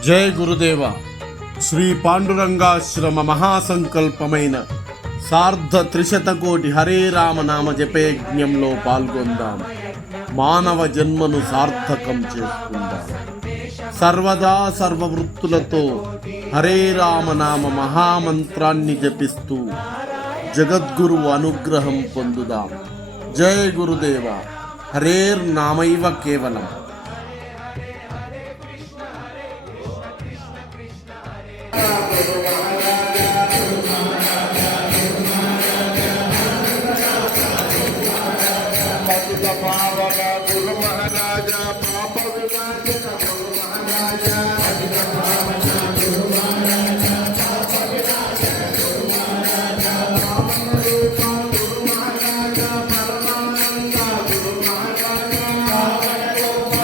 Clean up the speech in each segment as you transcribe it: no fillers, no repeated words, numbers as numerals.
జయ గురుదేవ. శ్రీ పాండురంగాశ్రమ మహాసంకల్పమైన సార్ధ త్రిశతకోటి హరే రామ నామ జపయజ్ఞంలో పాల్గొందాం. మానవ జన్మను సార్థకం చేసుకుందాం. సర్వదా సర్వవృత్తులతో హరే రామ నామ మహామంత్రాన్ని జపిస్తూ జగద్గురు అనుగ్రహం పొందుదాం. జయ గురుదేవ. హరేర్ నామైవ కేవలం. గురు మహారాజా పాప వినాశన గురు మహారాజా గురు మహారాజా పాప వినాశన గురు మహారాజా పావనరూప గురు మహారాజా పరమానంద గురు మహారాజా పావనరూప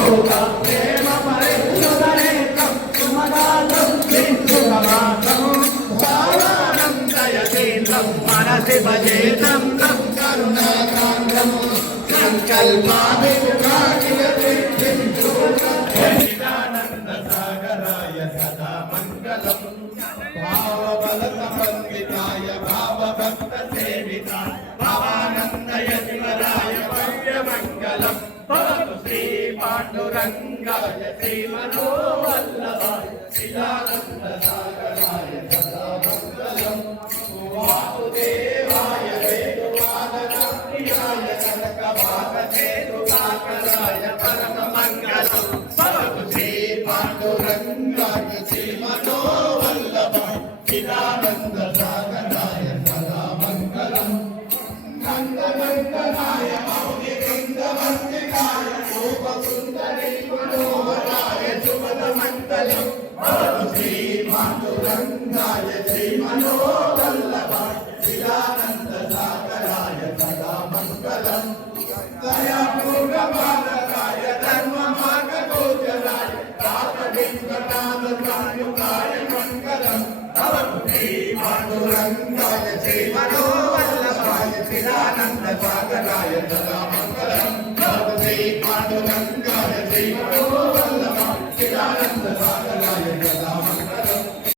యోగ ప్రేమ పరిశుభనేత్రం సుమగాత్రం శ్రీసుఖమాత్రం భావానందయతేంద్రం మనసి భజేతం తం కరుణాకాంతం సంకల్పాభిముఖాకిలతే చిదానంద సాగరాయ సదా మంగళం భావబల సమన్వితాయ భావభక్త సేవితాయ భవానందయ శివరాయ భవ్యమంగళం భవతు శ్రీ పాండురంగాయ శ్రీమనోవల్లభాయ చిదానంద సాగరాయ సదా మంగళం వాసుదేవాయ వేణువాదన ప్రియాయ కనకవాహకేతుకాకరాయ పరమ మంగళం భవతు శ్రీ పాండురంగాయ శ్రీమనోవల్లభాయ చిదానంద సాగరాయ సదా మంగళం నందనందనాయ మౌని వృందవంతికాయ రూపసుందరీ మనోహరాయ శుభద మంగళం భవతు శ్రీ పాండురంగాయ శ్రీమనోవల్లభాయ చిదానంద సాగరాయ సదా మంగళం దయాపూర్ణమానకాయ ధర్మమార్గగోచరాయ రామలింగనాథాయ మంగళం భవతు శ్రీ పాండురంగాయ శ్రీమనోవల్లభాయ చిదానంద సాగరాయ సదా మంగళం భవతు శ్రీ పాండురంగాయ శ్రీమనోవల్లభాయ చిదానంద సాగరాయ